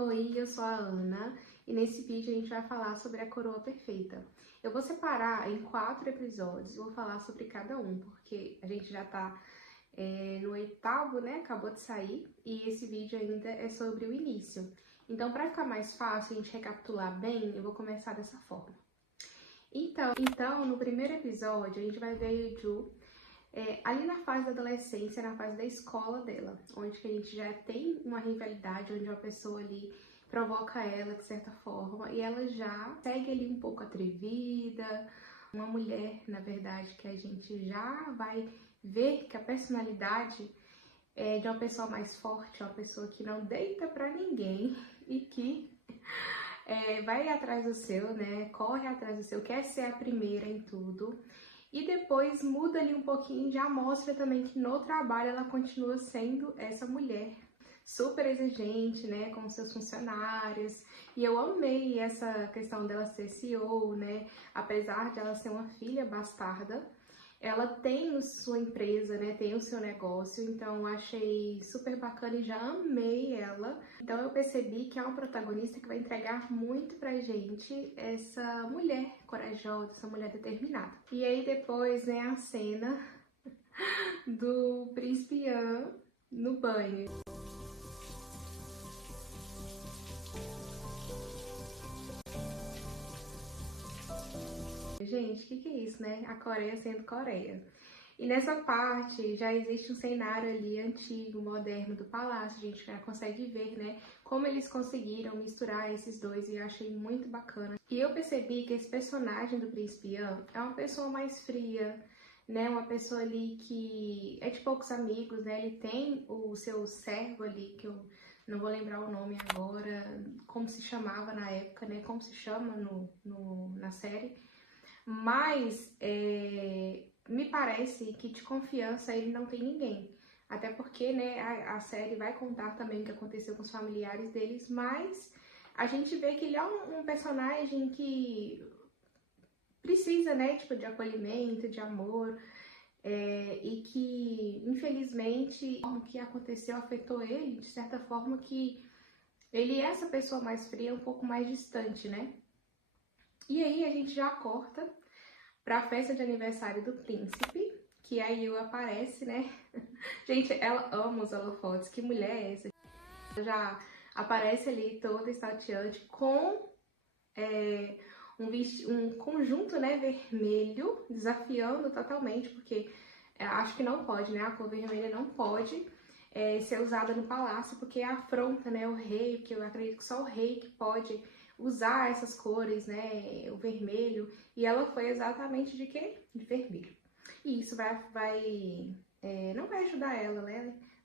Oi, eu sou a Ana e nesse vídeo a gente vai falar sobre a coroa perfeita. Eu vou separar em 4 episódios, vou falar sobre cada um, porque a gente já tá no 8º, né? Acabou de sair, e esse vídeo ainda é sobre o início. Então, para ficar mais fácil a gente recapitular bem, eu vou começar dessa forma. Então, no primeiro episódio, a gente vai ver a Yeju ali na fase da adolescência, na fase da escola dela, onde que a gente já tem uma rivalidade, onde uma pessoa ali provoca ela de certa forma, e ela já segue ali um pouco atrevida, uma mulher, na verdade, que a gente já vai ver que a personalidade é de uma pessoa mais forte, uma pessoa que não deita pra ninguém e que vai atrás do seu, né? Corre atrás do seu, quer ser a primeira em tudo. E depois muda ali um pouquinho, já mostra também que no trabalho ela continua sendo essa mulher super exigente, né, com seus funcionários. E eu amei essa questão dela ser CEO, né, apesar de ela ser uma filha bastarda, ela tem sua empresa, né, tem o seu negócio, então achei super bacana e já amei ela. Então eu percebi que é uma protagonista que vai entregar muito pra gente essa mulher corajosa, essa mulher determinada. E aí depois, né, a cena do príncipe Yan no banho. Gente, o que é isso, né? A Coreia sendo Coreia. E nessa parte já existe um cenário ali antigo, moderno do palácio, a gente já consegue ver, né, como eles conseguiram misturar esses dois e eu achei muito bacana. E eu percebi que esse personagem do Príncipe Yan é uma pessoa mais fria, né, uma pessoa ali que é de poucos amigos, né, ele tem o seu servo ali, que eu não vou lembrar o nome agora, como se chamava na época, né, como se chama na série, mas me parece que de confiança ele não tem ninguém. Até porque, né, a série vai contar também o que aconteceu com os familiares deles, mas a gente vê que ele é um personagem que precisa, né, tipo, de acolhimento, de amor, e que, infelizmente, o que aconteceu afetou ele, de certa forma que ele é essa pessoa mais fria, um pouco mais distante, né? E aí a gente já corta pra festa de aniversário do príncipe, que a Yu aparece, né? Gente, ela ama os holofotes, que mulher é essa? Ela já aparece ali toda estalteante com um conjunto, né, vermelho, desafiando totalmente, porque acho que não pode, né? A cor vermelha não pode ser usada no palácio, porque afronta, né, o rei, porque eu acredito que só o rei que pode usar essas cores, né, o vermelho, e ela foi exatamente de quê? De vermelho. E isso não vai ajudar ela,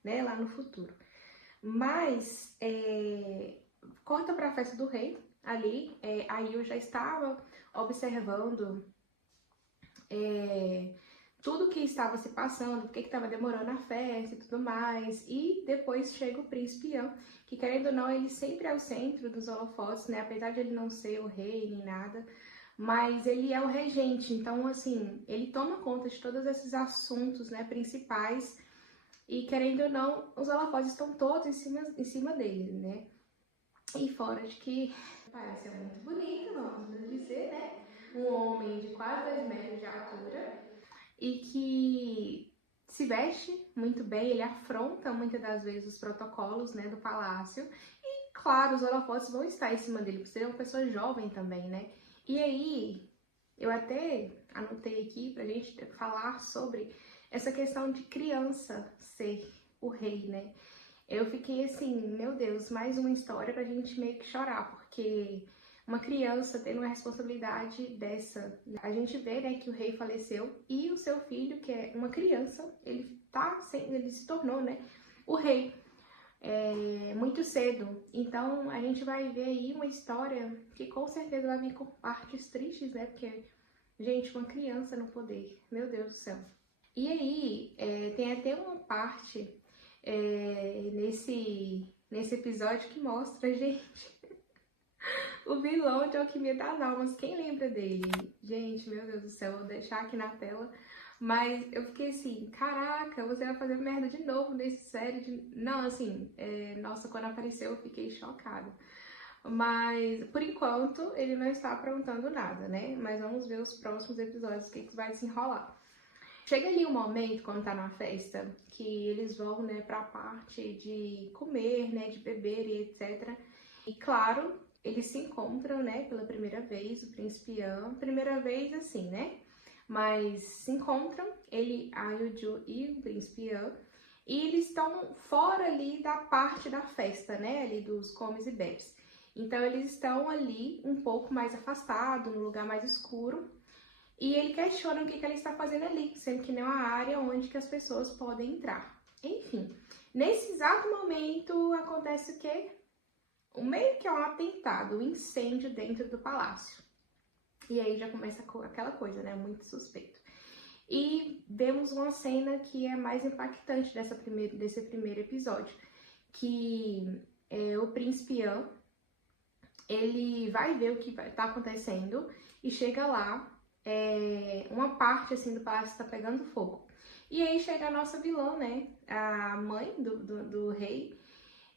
né, lá no futuro. Mas, corta para a festa do rei, ali, a Yu já estava observando tudo que estava se passando, porque que estava demorando a festa e tudo mais. E depois chega o príncipe Yan, que querendo ou não, ele sempre é o centro dos holofotes, né? Apesar de ele não ser o rei nem nada, mas ele é o regente. Então, assim, ele toma conta de todos esses assuntos, né, principais. E querendo ou não, os holofotes estão todos em cima dele, né? E fora de que parece muito bonito, vamos dizer, né? Um homem de quase 2 metros de altura e que se veste muito bem, ele afronta muitas das vezes os protocolos, né, do palácio. E, claro, os holofotes vão estar em cima dele, porque ele é uma pessoa jovem também, né? E aí, eu até anotei aqui pra gente falar sobre essa questão de criança ser o rei, né? Eu fiquei assim, meu Deus, mais uma história pra gente meio que chorar, porque uma criança tendo uma responsabilidade dessa. A gente vê, né, que o rei faleceu e o seu filho, que é uma criança, ele se tornou, né, o rei muito cedo. Então a gente vai ver aí uma história que com certeza vai vir com partes tristes, né, porque, gente, uma criança no poder, meu Deus do céu. E aí tem até uma parte nesse episódio que mostra, gente, o vilão de Alquimia das Almas. Quem lembra dele? Gente, meu Deus do céu, vou deixar aqui na tela Mas eu fiquei assim, caraca, você vai fazer merda de novo nesse série de... Não, assim, nossa, quando apareceu eu fiquei chocada. Mas, por enquanto, ele não está aprontando nada, né? Mas vamos ver os próximos episódios, o que vai desenrolar. Chega ali um momento, quando tá na festa, que eles vão, né, pra parte de comer, né, de beber e etc. E, claro, eles se encontram, né, pela primeira vez, o príncipe Ian. Primeira vez, assim, né? Mas se encontram, ele, a Yuju e o príncipe Ian. E eles estão fora ali da parte da festa, né, ali dos comes e bebes. Então, eles estão ali um pouco mais afastados, num lugar mais escuro. E ele questiona o que ela está fazendo ali, sendo que não é uma área onde que as pessoas podem entrar. Enfim, nesse exato momento acontece o quê? Meio que é um atentado, um incêndio dentro do palácio. E aí já começa aquela coisa, né? Muito suspeito. E vemos uma cena que é mais impactante desse primeiro episódio, que o príncipe Ian, ele vai ver o que está acontecendo e chega lá, uma parte assim do palácio está pegando fogo. E aí chega a nossa vilã, né, a mãe do rei,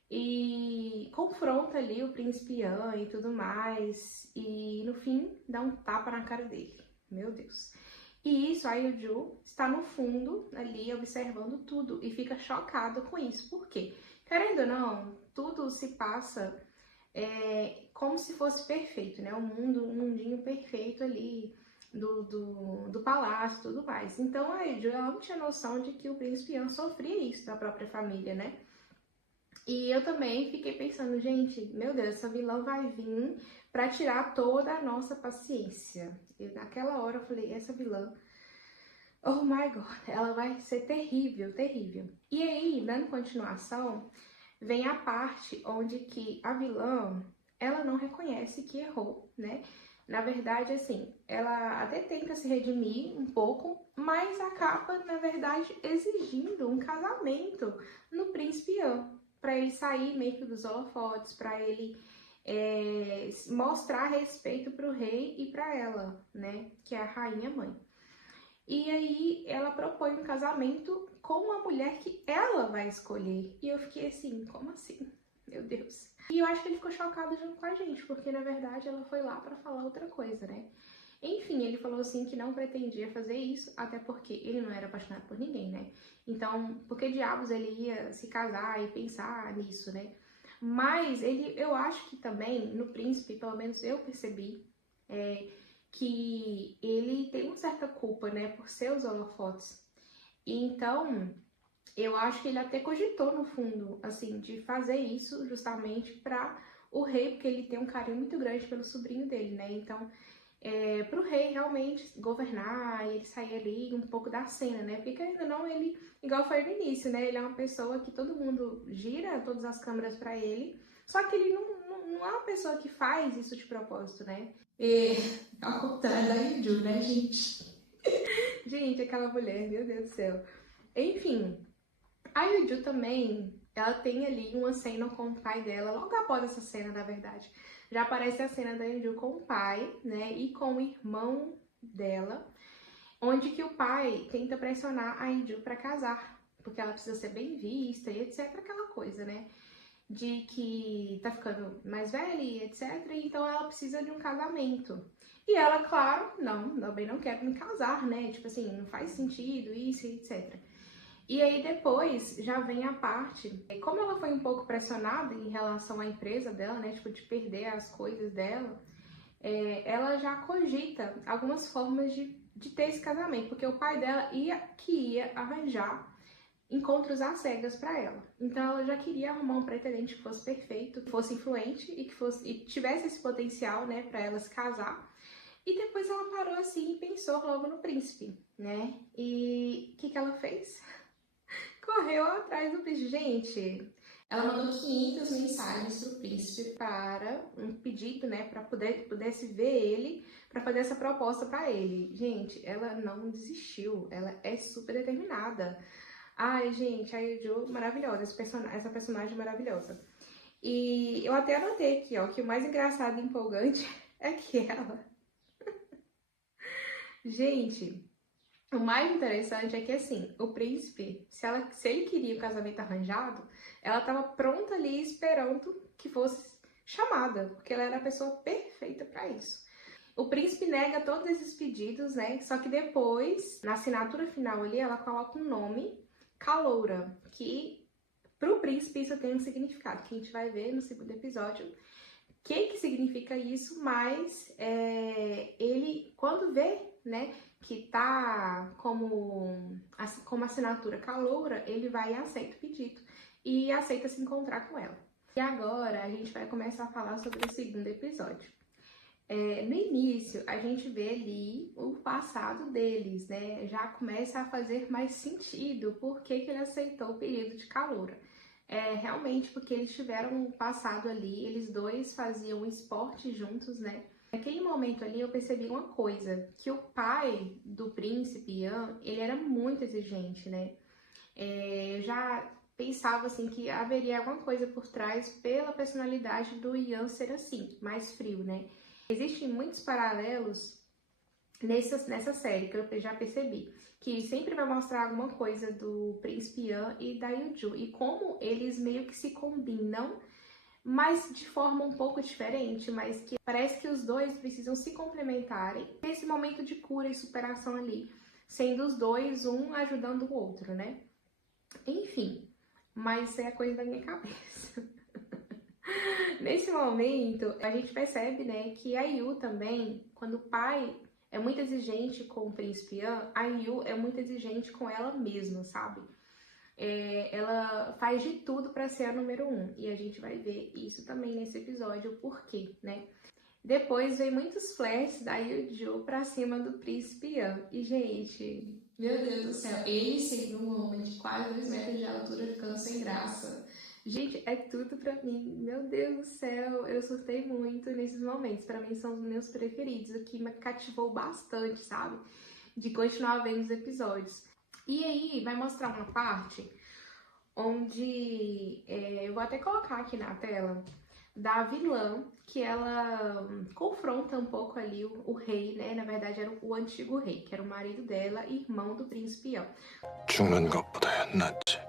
e confronta ali o príncipe Ian e tudo mais, e no fim dá um tapa na cara dele. Meu Deus. E isso, a Yuju está no fundo ali observando tudo e fica chocada com isso. Por quê? Querendo ou não, tudo se passa como se fosse perfeito, né? Um mundinho perfeito ali do palácio e tudo mais. Então a Yuju, ela não tinha noção de que o príncipe Ian sofria isso da própria família, né? E eu também fiquei pensando, gente, meu Deus, essa vilã vai vir pra tirar toda a nossa paciência. E naquela hora eu falei, essa vilã, oh my God, ela vai ser terrível, terrível. E aí, dando continuação, vem a parte onde que a vilã, ela não reconhece que errou, né? Na verdade, assim, ela até tenta se redimir um pouco, mas acaba, na verdade, exigindo um casamento no príncipe Ian, para ele sair meio que dos holofotes, para ele mostrar respeito para o rei e para ela, né? Que é a rainha mãe. E aí ela propõe um casamento com uma mulher que ela vai escolher. E eu fiquei assim, como assim? Meu Deus. E eu acho que ele ficou chocado junto com a gente, porque na verdade ela foi lá pra falar outra coisa, né? Enfim, ele falou assim que não pretendia fazer isso, até porque ele não era apaixonado por ninguém, né? Então, por que diabos ele ia se casar e pensar nisso, né? Mas eu acho que também, no príncipe, pelo menos eu percebi, que ele tem uma certa culpa, né, por seus holofotes. E então, eu acho que ele até cogitou, no fundo, assim, de fazer isso justamente para o rei, porque ele tem um carinho muito grande pelo sobrinho dele, né? Então, para o rei realmente governar e ele sair ali um pouco da cena, né? Porque ainda não, ele, igual foi no início, né? Ele é uma pessoa que todo mundo gira todas as câmeras para ele, só que ele não é uma pessoa que faz isso de propósito, né? Ao contrário da Yuju, né, gente? Gente, aquela mulher, meu Deus do céu. Enfim, a Yuju também, ela tem ali uma cena com o pai dela, logo após essa cena, na verdade. Já aparece a cena da Yuju com o pai, né, e com o irmão dela, onde que o pai tenta pressionar a Yuju para casar, porque ela precisa ser bem vista e etc, aquela coisa, né, de que tá ficando mais velha e etc, então ela precisa de um casamento. E ela, claro, não, também não quero me casar, né, tipo assim, não faz sentido isso e etc. E aí depois já vem a parte, como ela foi um pouco pressionada em relação à empresa dela, né, tipo, de perder as coisas dela, ela já cogita algumas formas de ter esse casamento, porque o pai dela ia arranjar encontros às cegas para ela. Então ela já queria arrumar um pretendente que fosse perfeito, que fosse influente e tivesse esse potencial, né, para ela se casar. E depois ela parou assim e pensou logo no príncipe, né? E o que ela fez? Correu atrás do príncipe. Gente, ela mandou 500 mensagens pro príncipe para um pedido, né, para pudesse ver ele, para fazer essa proposta para ele. Gente, ela não desistiu, ela é super determinada. Ai, gente, a Yuju, maravilhosa, essa personagem maravilhosa. E eu até anotei aqui, ó, que o mais engraçado e empolgante é que ela... Gente, O mais interessante é que, assim, o príncipe, se ele queria o casamento arranjado, ela estava pronta ali esperando que fosse chamada, porque ela era a pessoa perfeita para isso. O príncipe nega todos esses pedidos, né? Só que depois, na assinatura final ali, ela coloca um nome, Caloura, que pro príncipe isso tem um significado, que a gente vai ver no segundo episódio. O que significa isso, mas ele, quando vê, né, que tá como assinatura Caloura, ele vai e aceita o pedido e aceita se encontrar com ela. E agora a gente vai começar a falar sobre o segundo episódio. No início, a gente vê ali o passado deles, né? Já começa a fazer mais sentido por que ele aceitou o pedido de Caloura. Realmente porque eles tiveram um passado ali, eles dois faziam esporte juntos, né? Naquele momento ali eu percebi uma coisa, que o pai do príncipe Ian, ele era muito exigente, né? Eu já pensava assim que haveria alguma coisa por trás pela personalidade do Ian ser assim, mais frio, né? Existem muitos paralelos nessa série, que eu já percebi, que sempre vai mostrar alguma coisa do Príncipe Ian e da Yuju, e como eles meio que se combinam, mas de forma um pouco diferente, mas que parece que os dois precisam se complementarem nesse momento de cura e superação ali, sendo os dois um ajudando o outro, né? Enfim, mas isso é a coisa da minha cabeça. Nesse momento, a gente percebe, né, que a Yu também, quando o pai é muito exigente com o príncipe Ian, a Yu é muito exigente com ela mesma, sabe? Ela faz de tudo para ser a número 1, e a gente vai ver isso também nesse episódio, o porquê, né? Depois vem muitos flashes da Yuju pra cima do príncipe Ian. E, gente, meu Deus do céu, ele sendo um homem de quase 2 metros de altura ficando sem graça. Gente, é tudo pra mim. Meu Deus do céu, eu surtei muito nesses momentos. Pra mim são os meus preferidos, o que me cativou bastante, sabe? De continuar vendo os episódios. E aí, vai mostrar uma parte onde eu vou até colocar aqui na tela da vilã, que ela confronta um pouco ali o rei, né? Na verdade era o antigo rei, que era o marido dela e irmão do príncipe Ian. 죽는 것보다 낫지.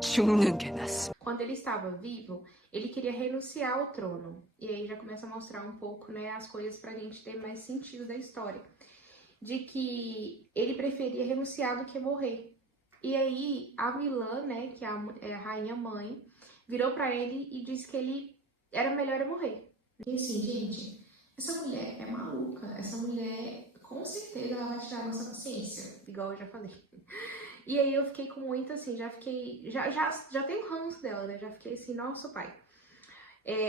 죽는 게 낫습니다. Quando ele estava vivo, ele queria renunciar ao trono. E aí já começa a mostrar um pouco, né, as coisas pra gente ter mais sentido da história. De que ele preferia renunciar do que morrer. E aí a vilã, né, que é a rainha mãe, virou pra ele e disse que ele era melhor morrer. E assim, gente, essa mulher é maluca. Essa mulher, com certeza, ela vai tirar a nossa paciência, igual eu já falei. E aí eu fiquei com muito assim, já tenho ranço dela, né? Já fiquei assim, nossa, pai.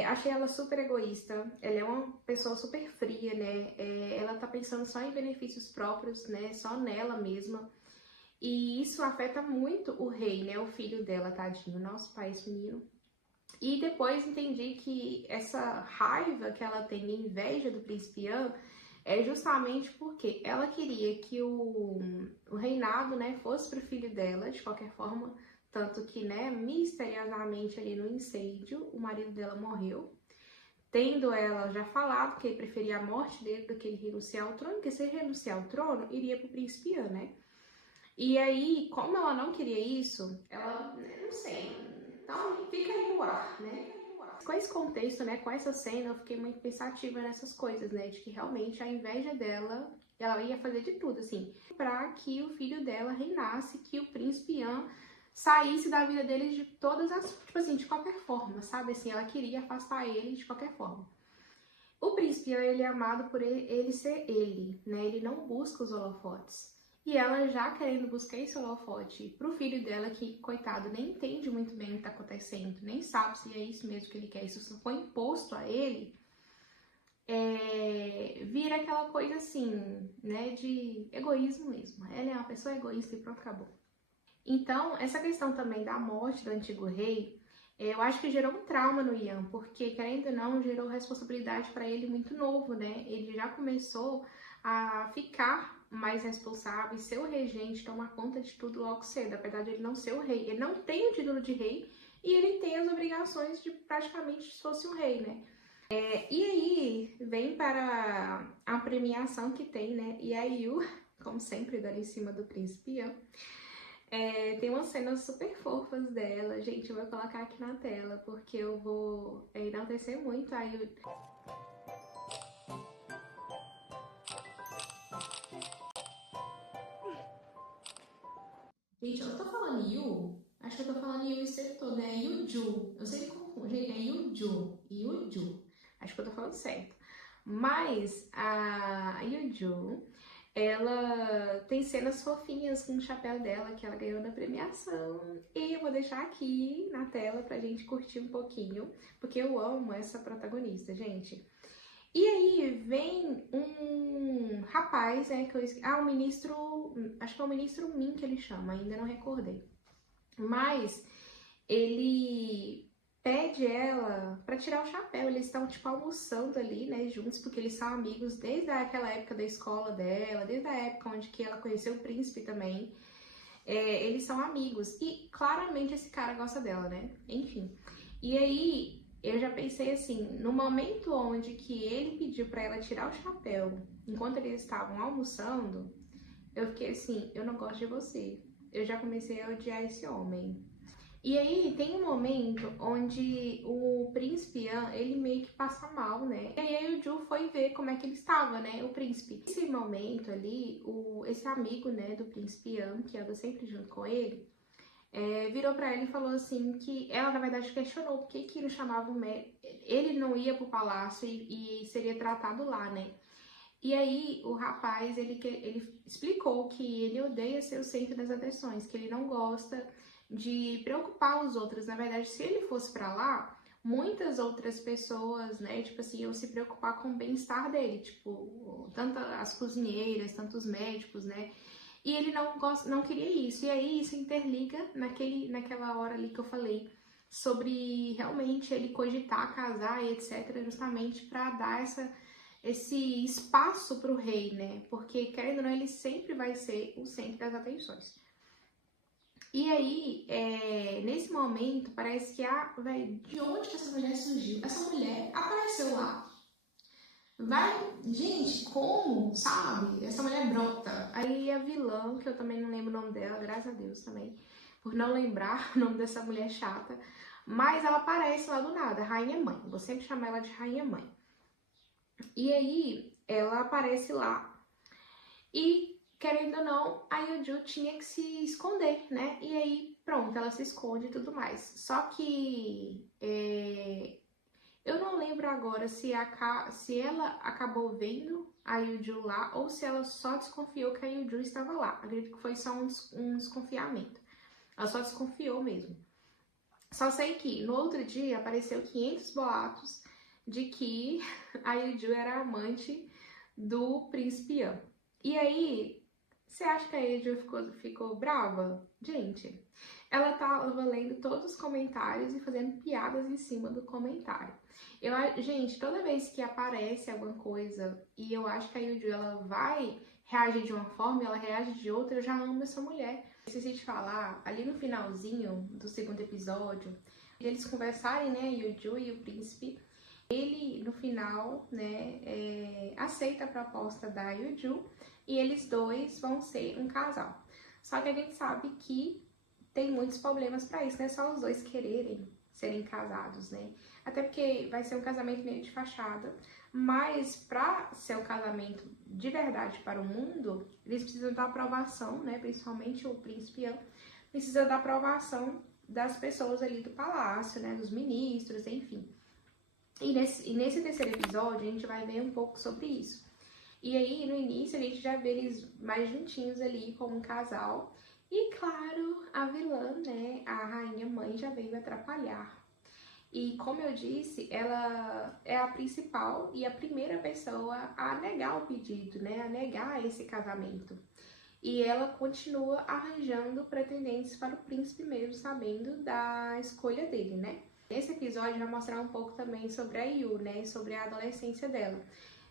Achei ela super egoísta, ela é uma pessoa super fria, né? Ela tá pensando só em benefícios próprios, né? Só nela mesma. E isso afeta muito o rei, né? O filho dela, tadinho. Nosso pai, esse menino. E depois entendi que essa raiva que ela tem, inveja do príncipe Ian, é justamente porque ela queria que o reinado, né, fosse pro filho dela, de qualquer forma, tanto que, né, misteriosamente ali no incêndio, o marido dela morreu, tendo ela já falado que ele preferia a morte dele do que ele renunciar ao trono, porque se ele renunciar ao trono, iria pro príncipe Ian, né? E aí, como ela não queria isso, ela, não sei, então fica aí no ar, né? Com esse contexto, né, com essa cena, eu fiquei muito pensativa nessas coisas, né, de que realmente a inveja dela, ela ia fazer de tudo, assim, pra que o filho dela reinasse, que o príncipe Ian saísse da vida dele de todas as, tipo assim, de qualquer forma, sabe, assim, ela queria afastar ele de qualquer forma. O príncipe Ian, ele é amado por ele ser ele, né, ele não busca os holofotes. E ela já querendo buscar esse holofote pro filho dela, que, coitado, nem entende muito bem o que tá acontecendo, nem sabe se é isso mesmo que ele quer, isso só foi imposto a ele, vira aquela coisa assim, né, de egoísmo mesmo. Ela é uma pessoa egoísta e pronto, acabou. Então, essa questão também da morte do antigo rei, eu acho que gerou um trauma no Ian, porque, querendo ou não, gerou responsabilidade para ele muito novo, né? Ele já começou a ficar mais responsável e ser o regente, tomar conta de tudo logo cedo, apesar de ele não ser o rei. Ele não tem o título de rei, e ele tem as obrigações de praticamente se fosse um rei, né? E aí vem para a premiação que tem, né? E a Yu, como sempre, dando em cima do príncipe Yan. Tem umas cenas super fofas dela. Gente, eu vou colocar aqui na tela, porque eu vou enaltecer muito a Yu. Gente, eu tô falando Yu? Acho que eu tô falando Yu esse tempo todo, né? Yuju. Eu sempre confundo. Gente, é Yuju. Yuju. Acho que eu tô falando certo. Mas a Yuju, ela tem cenas fofinhas com o chapéu dela que ela ganhou na premiação. E eu vou deixar aqui na tela pra gente curtir um pouquinho, porque eu amo essa protagonista, gente. E aí vem um rapaz, né, o ministro, acho que é o ministro Min que ele chama, ainda não recordei. Mas ele pede ela pra tirar o chapéu, eles estão tipo almoçando ali, né, juntos, porque eles são amigos desde aquela época da escola dela, desde a época onde que ela conheceu o príncipe também. Eles são amigos e claramente esse cara gosta dela, né? Enfim. E aí eu já pensei assim, no momento onde que ele pediu pra ela tirar o chapéu, enquanto eles estavam almoçando, eu fiquei assim, eu não gosto de você. Eu já comecei a odiar esse homem. E aí tem um momento onde o príncipe Yan, ele meio que passa mal, né? E aí o Ju foi ver como é que ele estava, né? O príncipe. Nesse momento ali, esse amigo, né, do príncipe Yan, que anda sempre junto com ele, virou pra ele e falou assim que ela, na verdade, questionou por que que não chamava o médico. Ele não ia pro palácio e seria tratado lá, né? E aí o rapaz, ele explicou que ele odeia ser o centro das atenções, que ele não gosta de preocupar os outros. Na verdade, se ele fosse pra lá, muitas outras pessoas, né, tipo assim, iam se preocupar com o bem-estar dele, tipo, tanto as cozinheiras, tanto os médicos, né? E ele não queria isso. E aí isso interliga naquela hora ali que eu falei sobre realmente ele cogitar casar e etc, justamente para dar esse espaço para o rei, né? Porque, querendo ou não, ele sempre vai ser o centro das atenções. E aí, nesse momento, parece que velho, de onde que essa mulher surgiu? Essa mulher apareceu lá. Gente, como? Sabe? Essa mulher brota. Aí a vilã, que eu também não lembro o nome dela, graças a Deus também, por não lembrar o nome dessa mulher chata, mas ela aparece lá do nada, Rainha Mãe. Vou sempre chamar ela de Rainha Mãe. E aí, ela aparece lá e, querendo ou não, a Yuju tinha que se esconder, né? E aí, pronto, ela se esconde e tudo mais. Só que eu não lembro agora se ela acabou vendo a Yuju lá ou se ela só desconfiou que a Yuju estava lá. Acredito que foi só um desconfiamento. Ela só desconfiou mesmo. Só sei que no outro dia apareceu 500 boatos de que a Yuju era amante do príncipe Yan. E aí, você acha que a Yuju ficou brava? Gente, ela tava lendo todos os comentários e fazendo piadas em cima do comentário. Gente, toda vez que aparece alguma coisa e eu acho que a Yuju ela vai reagir de uma forma e ela reage de outra, eu já amo essa mulher. Esqueci de falar, ali no finalzinho do segundo episódio, eles conversarem, né, Yuju e o príncipe, ele, no final, né, aceita a proposta da Yuju e eles dois vão ser um casal. Só que a gente sabe que tem muitos problemas para isso, não é só os dois quererem serem casados, né? Até porque vai ser um casamento meio de fachada, mas para ser um casamento de verdade para o mundo, eles precisam da aprovação, né? Principalmente o príncipe precisa da aprovação das pessoas ali do palácio, né? Dos ministros, enfim. E nesse terceiro episódio, a gente vai ver um pouco sobre isso. E aí, no início, a gente já vê eles mais juntinhos ali como um casal. E, claro, a vilã, né, a rainha mãe, já veio atrapalhar. E, como eu disse, ela é a principal e a primeira pessoa a negar o pedido, né, a negar esse casamento. E ela continua arranjando pretendentes para o príncipe mesmo, sabendo da escolha dele, né? Nesse episódio vai mostrar um pouco também sobre a Yu, né, sobre a adolescência dela.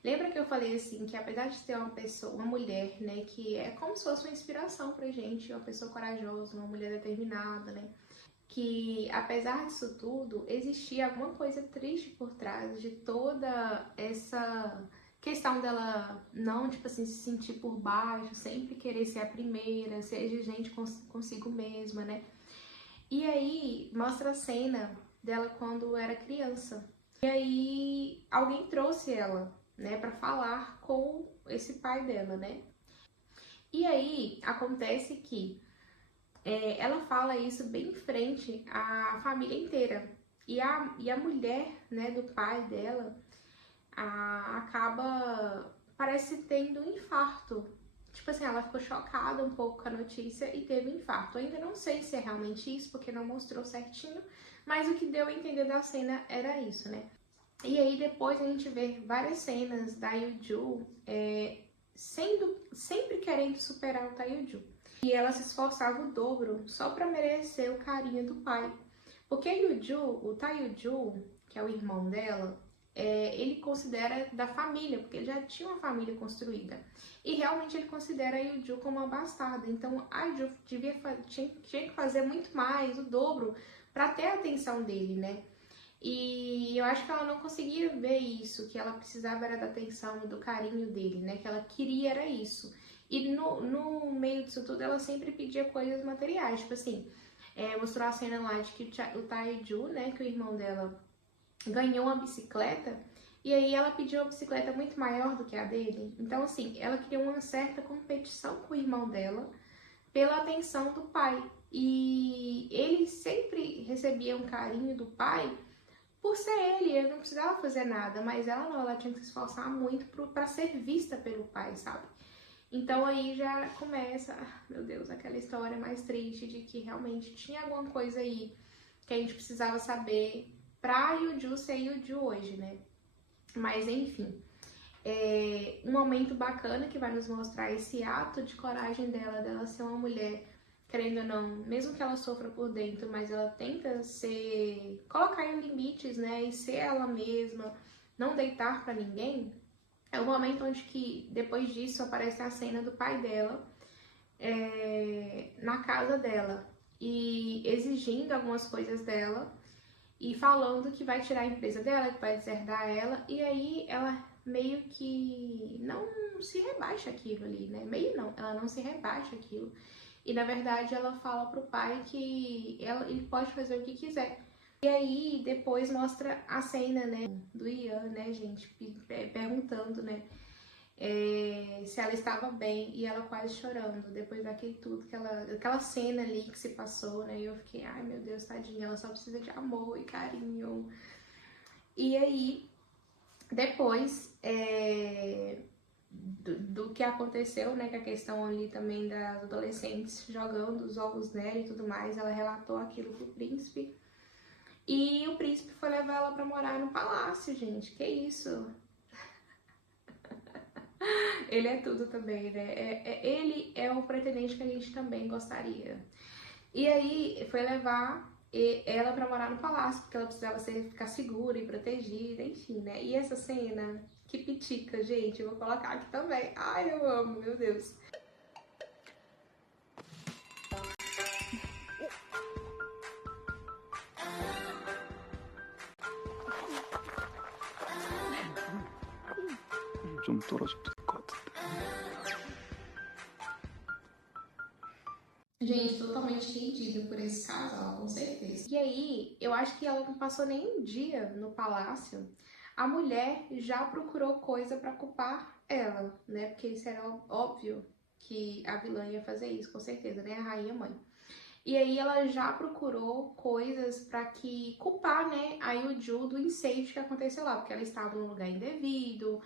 Lembra que eu falei assim, que apesar de ter uma mulher, né, que é como se fosse uma inspiração pra gente, uma pessoa corajosa, uma mulher determinada, né, que, apesar disso tudo, existia alguma coisa triste por trás de toda essa questão dela não, tipo assim, se sentir por baixo, sempre querer ser a primeira, ser exigente consigo mesma, né? E aí mostra a cena dela quando era criança. E aí alguém trouxe ela, né, pra falar com esse pai dela, né? E aí acontece que ela fala isso bem em frente à família inteira. E a mulher, né, do pai dela, acaba, parece, tendo um infarto. Tipo assim, ela ficou chocada um pouco com a notícia e teve um infarto. Eu ainda não sei se é realmente isso, porque não mostrou certinho, mas o que deu a entender da cena era isso, né? E aí depois a gente vê várias cenas da Yoo-joo sempre querendo superar o Tae-joo. E ela se esforçava o dobro só para merecer o carinho do pai. Porque o Tae-joo, que é o irmão dela, ele considera da família, porque ele já tinha uma família construída. E realmente ele considera a Yoo-joo como uma bastarda. Então a Yoo tinha que fazer muito mais, o dobro, para ter a atenção dele, né? E eu acho que ela não conseguia ver isso, que ela precisava era da atenção, do carinho dele, né? Que ela queria era isso. E no meio disso tudo, ela sempre pedia coisas materiais, tipo assim, mostrou a cena lá de que o Tae-joo, né, que o irmão dela ganhou uma bicicleta, e aí ela pediu uma bicicleta muito maior do que a dele. Então, assim, ela queria uma certa competição com o irmão dela pela atenção do pai. E ele sempre recebia um carinho do pai por ser ele não precisava fazer nada, mas ela não, ela tinha que se esforçar muito para ser vista pelo pai, sabe? Então aí já começa, meu Deus, aquela história mais triste de que realmente tinha alguma coisa aí que a gente precisava saber pra Yoo-joo ser Yoo-joo hoje, né? Mas enfim, um momento bacana que vai nos mostrar esse ato de coragem dela ser uma mulher, querendo ou não, mesmo que ela sofra por dentro, mas ela tenta colocar em limites, né, e ser ela mesma, não deitar pra ninguém. É o momento onde que, depois disso, aparece a cena do pai dela na casa dela e exigindo algumas coisas dela e falando que vai tirar a empresa dela, que vai deserdar ela, e aí ela meio que não se rebaixa aquilo ali, né? Meio não, ela não se rebaixa aquilo. E na verdade ela fala pro pai que ele pode fazer o que quiser. E aí depois mostra a cena, né, do Ian, né, gente, perguntando, né, se ela estava bem e ela quase chorando depois daquele tudo, aquela cena ali que se passou, né, e eu fiquei, ai meu Deus, tadinha, ela só precisa de amor e carinho. E aí, depois do que aconteceu, né, que a questão ali também das adolescentes jogando os ovos nela e tudo mais, ela relatou aquilo pro príncipe. E o príncipe foi levar ela pra morar no palácio, gente. Que isso? Ele é tudo também, né? Ele é o pretendente que a gente também gostaria. E aí foi levar ela pra morar no palácio, porque ela precisava ficar segura e protegida, enfim, né? E essa cena, que pitica, gente, eu vou colocar aqui também. Ai, eu amo, meu Deus. 좀 떨어져도 될 것 같은데. Gente, totalmente rendida por esse casal, com certeza. E aí, eu acho que ela não passou nem um dia no palácio. A mulher já procurou coisa pra culpar ela, né? Porque isso era óbvio que a vilã ia fazer isso, com certeza, né? A rainha mãe. E aí ela já procurou coisas pra que culpar, né, a Yoo-joo do incêndio que aconteceu lá, porque ela estava num lugar indevido,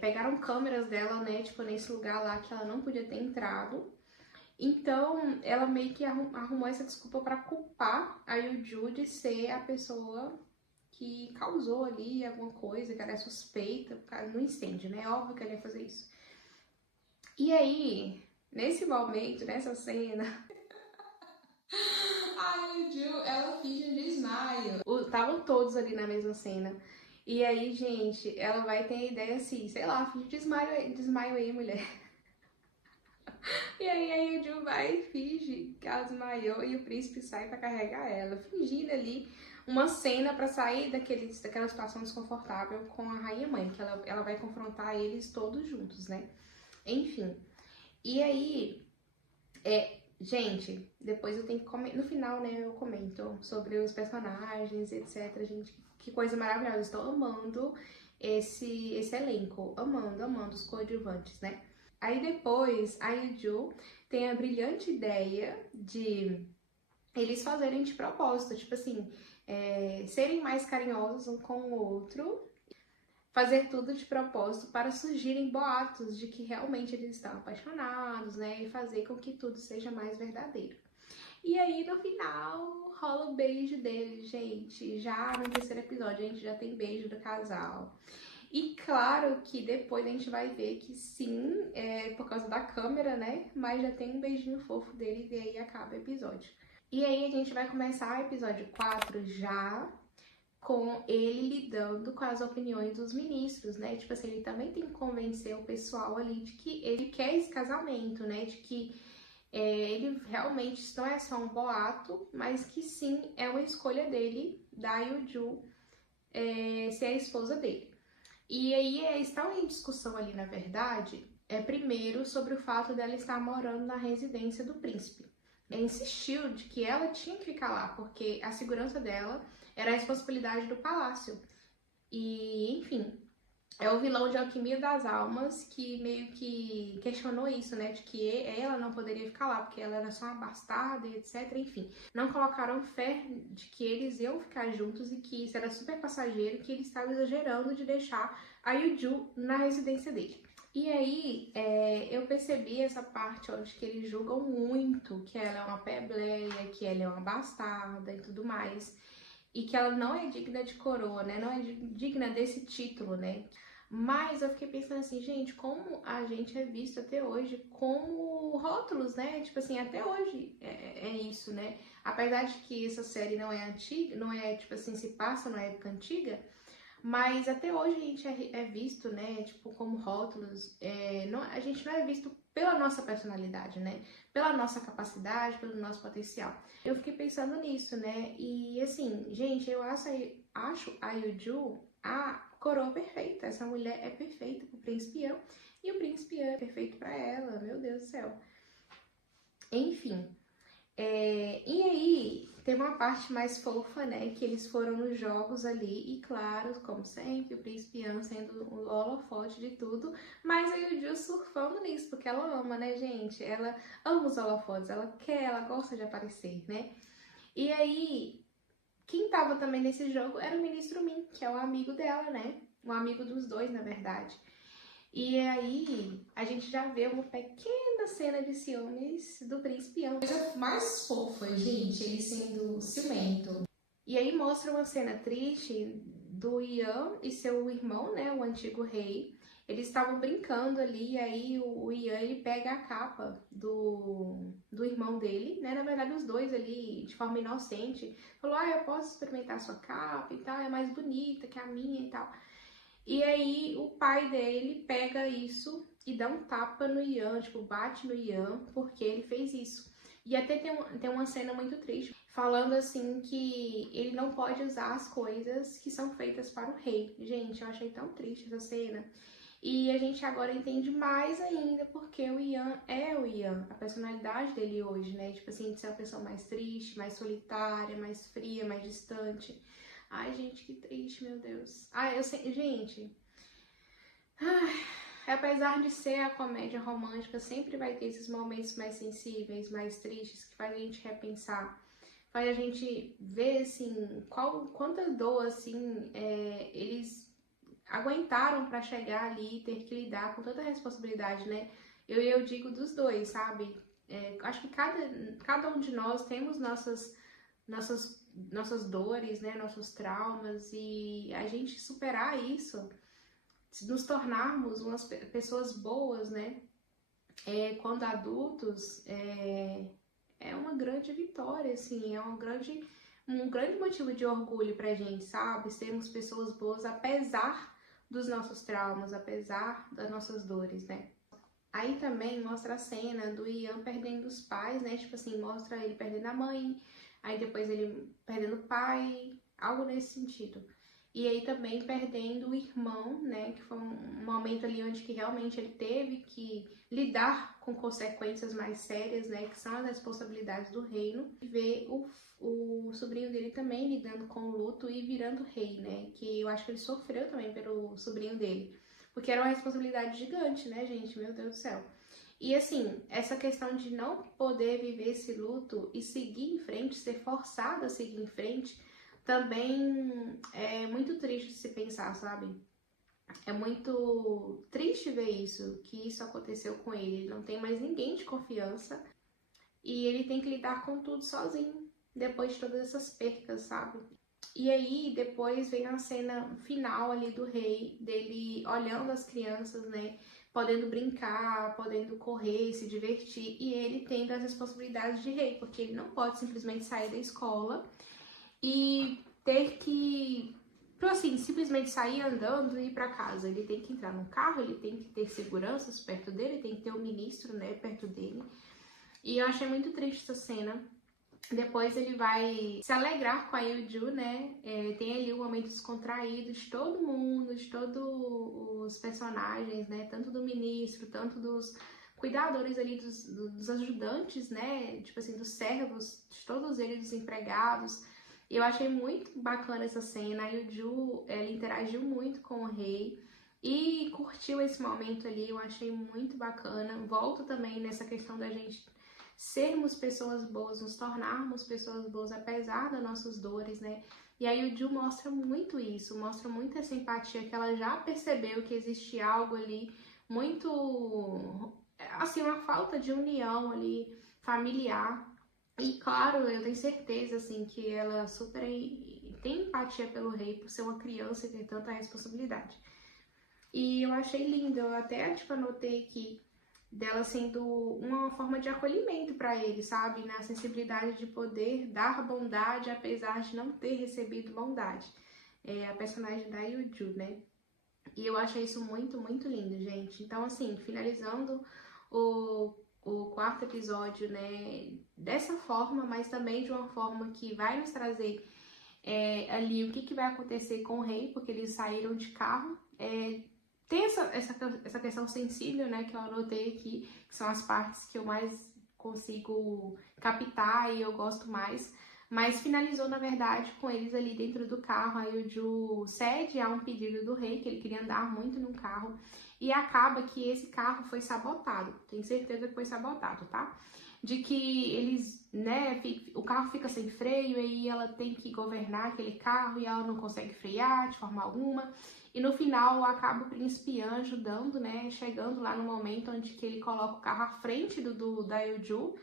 pegaram câmeras dela, né, tipo, nesse lugar lá que ela não podia ter entrado. Então, ela meio que arrumou essa desculpa pra culpar a Yoo-joo de ser a pessoa que causou ali alguma coisa, que ela é suspeita no incêndio, né? É óbvio que ela ia fazer isso. E aí, nesse momento, nessa cena, a Yoo-joo, ela finge um desmaio. Estavam todos ali na mesma cena. E aí, gente, ela vai ter a ideia assim, sei lá, finge desmaio aí, mulher. E aí a Yeonju vai e finge que ela desmaiou e o príncipe sai pra carregar ela, fingindo ali uma cena pra sair daquela situação desconfortável com a rainha mãe, que ela vai confrontar eles todos juntos, né? Enfim. E aí, gente, depois eu tenho que comentar, no final, né, eu comento sobre os personagens, etc. Gente, que coisa maravilhosa, estou amando esse elenco, amando os coadjuvantes, né? Aí depois, a Yeonju tem a brilhante ideia de eles fazerem de propósito, tipo assim, serem mais carinhosos um com o outro, fazer tudo de propósito para surgirem boatos de que realmente eles estão apaixonados, né? E fazer com que tudo seja mais verdadeiro. E aí, no final, rola o beijo deles, gente. Já no terceiro episódio, a gente já tem beijo do casal. E claro que depois a gente vai ver que sim, é por causa da câmera, né? Mas já tem um beijinho fofo deles e aí acaba o episódio. E aí a gente vai começar o episódio 4 já com ele lidando com as opiniões dos ministros, né? Tipo assim, ele também tem que convencer o pessoal ali de que ele quer esse casamento, né? De que ele realmente não é só um boato, mas que sim, é uma escolha dele, da Yeonju, ser a esposa dele. E aí estão em discussão ali, na verdade, primeiro sobre o fato dela estar morando na residência do príncipe. Insistiu de que ela tinha que ficar lá, porque a segurança dela era a responsabilidade do palácio. E, enfim, é o vilão de Alquimia das Almas que meio que questionou isso, né? De que ela não poderia ficar lá, porque ela era só uma bastarda e etc. Enfim, não colocaram fé de que eles iam ficar juntos e que isso era super passageiro, que ele estava exagerando de deixar a Yeonju na residência dele. E aí, eu percebi essa parte onde que eles julgam muito que ela é uma plebeia, que ela é uma bastarda e tudo mais. E que ela não é digna de coroa, né? Não é digna desse título, né? Mas eu fiquei pensando assim, gente, como a gente é visto até hoje como rótulos, né? Tipo assim, até hoje é isso, né? Apesar de que essa série não é antiga, não é, tipo assim, se passa na época antiga, mas até hoje a gente é visto, né, tipo, como rótulos, a gente não é visto pela nossa personalidade, né, pela nossa capacidade, pelo nosso potencial. Eu fiquei pensando nisso, né, e assim, gente, eu acho a Yeonju a coroa perfeita. Essa mulher é perfeita pro Príncipe Yeon, e o Príncipe Yeon é perfeito pra ela, meu Deus do céu. Enfim, e aí, tem uma parte mais fofa, né? Que eles foram nos jogos ali, e claro, como sempre, o Príncipe Yeon sendo o holofote de tudo, mas a Yeonju surfando nisso, porque ela ama, né, gente? Ela ama os holofotes, ela gosta de aparecer, né? E aí, quem tava também nesse jogo era o Ministro Min, que é o amigo dela, né? Um amigo dos dois, na verdade. E aí, a gente já vê uma pequena cena de ciúmes do Príncipe Yeon. Coisa mais fofa, gente, ele sendo ciumento. E aí mostra uma cena triste do Yeon e seu irmão, né, o antigo rei. Eles estavam brincando ali, e aí o Yeon, ele pega a capa do irmão dele, né, na verdade os dois ali, de forma inocente. Falou, eu posso experimentar a sua capa e tal, é mais bonita que a minha e tal. E aí o pai dele pega isso e dá um tapa no Yeon, tipo, bate no Yeon porque ele fez isso. E até tem uma cena muito triste, falando assim que ele não pode usar as coisas que são feitas para o rei. Gente, eu achei tão triste essa cena. E a gente agora entende mais ainda porque o Yeon é o Yeon, a personalidade dele hoje, né? Tipo assim, de ser uma pessoa mais triste, mais solitária, mais fria, mais distante. Ai, gente, que triste, meu Deus. Ai, eu sei, gente. Apesar de ser a comédia romântica, sempre vai ter esses momentos mais sensíveis, mais tristes, que faz a gente repensar. Faz a gente ver, assim, quanta dor, assim, eles aguentaram para chegar ali e ter que lidar com tanta responsabilidade, né? Eu digo dos dois, sabe? Acho que cada um de nós temos nossas dores, né? Nossos traumas, e a gente superar isso, nos tornarmos umas pessoas boas, né? Quando adultos, é uma grande vitória, assim, é um grande motivo de orgulho pra gente, sabe? Sermos pessoas boas apesar dos nossos traumas, apesar das nossas dores, né? Aí também mostra a cena do Ian perdendo os pais, né? Tipo assim, mostra ele perdendo a mãe, aí depois ele perdendo o pai, algo nesse sentido. E aí também perdendo o irmão, né? Que foi um momento ali onde que realmente ele teve que lidar com consequências mais sérias, né? Que são as responsabilidades do reino. E ver o sobrinho dele também lidando com o luto e virando rei, né? Que eu acho que ele sofreu também pelo sobrinho dele. Porque era uma responsabilidade gigante, né, gente? Meu Deus do céu. E assim, essa questão de não poder viver esse luto e seguir em frente, ser forçado a seguir em frente, também é muito triste de se pensar, sabe? É muito triste ver isso, que isso aconteceu com ele. Ele não tem mais ninguém de confiança e ele tem que lidar com tudo sozinho, depois de todas essas percas, sabe? E aí, depois vem a cena final ali do rei, dele olhando as crianças, né? Podendo brincar, podendo correr, se divertir. E ele tendo as responsabilidades de rei, porque ele não pode simplesmente sair da escola e ter que, assim, simplesmente sair andando e ir para casa. Ele tem que entrar no carro, ele tem que ter seguranças perto dele, tem que ter um ministro, né, perto dele. E eu achei muito triste essa cena. Depois ele vai se alegrar com a Yuju, né? Tem ali um momento descontraído de todo mundo, de todos os personagens, né? Tanto do ministro, tanto dos cuidadores ali, dos ajudantes, né? Tipo assim, dos servos, de todos eles, dos empregados. Eu achei muito bacana essa cena. A Yuju, ela interagiu muito com o rei e curtiu esse momento ali. Eu achei muito bacana. Volto também nessa questão da gente sermos pessoas boas, nos tornarmos pessoas boas apesar das nossas dores, né? E aí o Ju mostra muito isso, mostra muito essa empatia, que ela já percebeu que existe algo ali muito, assim, uma falta de união ali familiar. E claro, eu tenho certeza, assim, que ela super tem empatia pelo rei por ser uma criança e ter tanta responsabilidade. E eu achei lindo, eu até, tipo, anotei aqui, dela sendo uma forma de acolhimento para ele, sabe? Na sensibilidade de poder dar bondade apesar de não ter recebido bondade. É a personagem da Yuju, né? E eu achei isso muito, muito lindo, gente. Então, assim, finalizando o quarto episódio, né? Dessa forma, mas também de uma forma que vai nos trazer ali o que vai acontecer com o rei, porque eles saíram de carro. Tem essa questão sensível, né, que eu anotei aqui, que são as partes que eu mais consigo captar e eu gosto mais, mas finalizou, na verdade, com eles ali dentro do carro. Aí o Ju cede a um pedido do rei, que ele queria andar muito num carro, e acaba que esse carro foi sabotado, tenho certeza que foi sabotado, tá? De que eles, né, o carro fica sem freio, e aí ela tem que governar aquele carro e ela não consegue frear de forma alguma. E no final acaba o príncipe Ian ajudando, né? Chegando lá no momento onde que ele coloca o carro à frente da Yuju.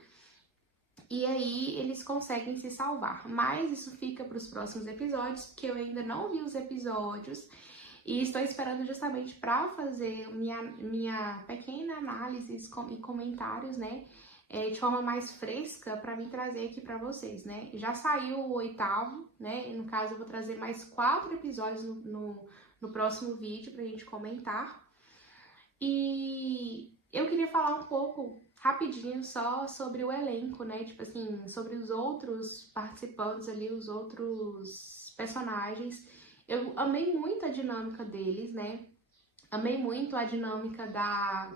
E aí eles conseguem se salvar. Mas isso fica para os próximos episódios, porque eu ainda não vi os episódios. E estou esperando justamente para fazer minha pequena análise e comentários, né? De forma mais fresca para mim trazer aqui para vocês, né? Já saiu o 8º, né? No caso, eu vou trazer mais 4 episódios no próximo vídeo pra gente comentar. E eu queria falar um pouco, rapidinho, só sobre o elenco, né? Tipo assim, sobre os outros participantes ali, os outros personagens. Eu amei muito a dinâmica deles, né? Amei muito a dinâmica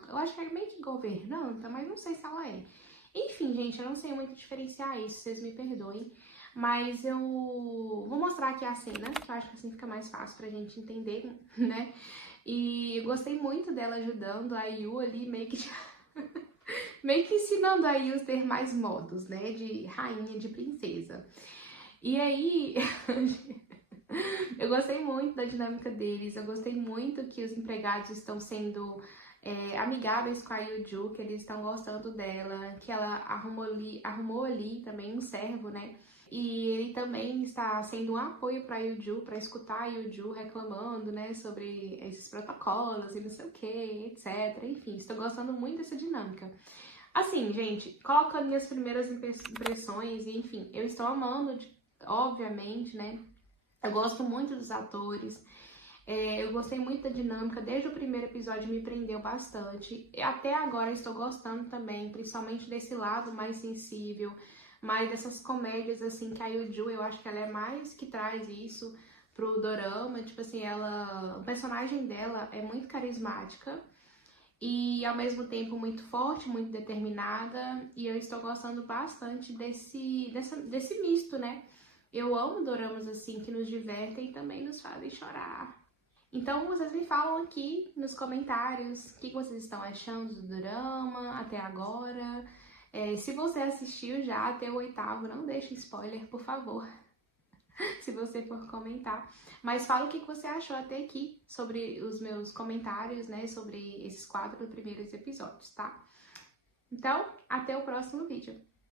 eu acho que é meio que governanta, mas não sei se ela é. Enfim, gente, eu não sei muito diferenciar isso, vocês me perdoem. Mas eu vou mostrar aqui a cena, que eu acho que assim fica mais fácil pra gente entender, né? E eu gostei muito dela ajudando a Yu ali, meio que ensinando a Yu a ter mais modos, né? De rainha, de princesa. E aí, eu gostei muito da dinâmica deles, eu gostei muito que os empregados estão sendo amigáveis com a Yuju, que eles estão gostando dela, que ela arrumou ali também um servo, né? E ele também está sendo um apoio para a Yuju, para escutar a Yuju reclamando, né, sobre esses protocolos e não sei o que, etc. Enfim, estou gostando muito dessa dinâmica. Assim, gente, colocando minhas primeiras impressões, e enfim, eu estou amando, obviamente, né? Eu gosto muito dos atores. Eu gostei muito da dinâmica, desde o primeiro episódio me prendeu bastante. E até agora estou gostando também, principalmente desse lado mais sensível, mais dessas comédias, assim, que a Yoo-Joo, eu acho que ela é mais que traz isso pro dorama. Tipo assim, o personagem dela é muito carismática e ao mesmo tempo muito forte, muito determinada, e eu estou gostando bastante desse misto, né? Eu amo doramas assim que nos divertem e também nos fazem chorar. Então vocês me falam aqui nos comentários o que vocês estão achando do dorama até agora. Se você assistiu já até o 8º, não deixe spoiler, por favor, se você for comentar. Mas fala o que você achou até aqui sobre os meus comentários, né? Sobre esses 4 primeiros episódios, tá? Então, até o próximo vídeo.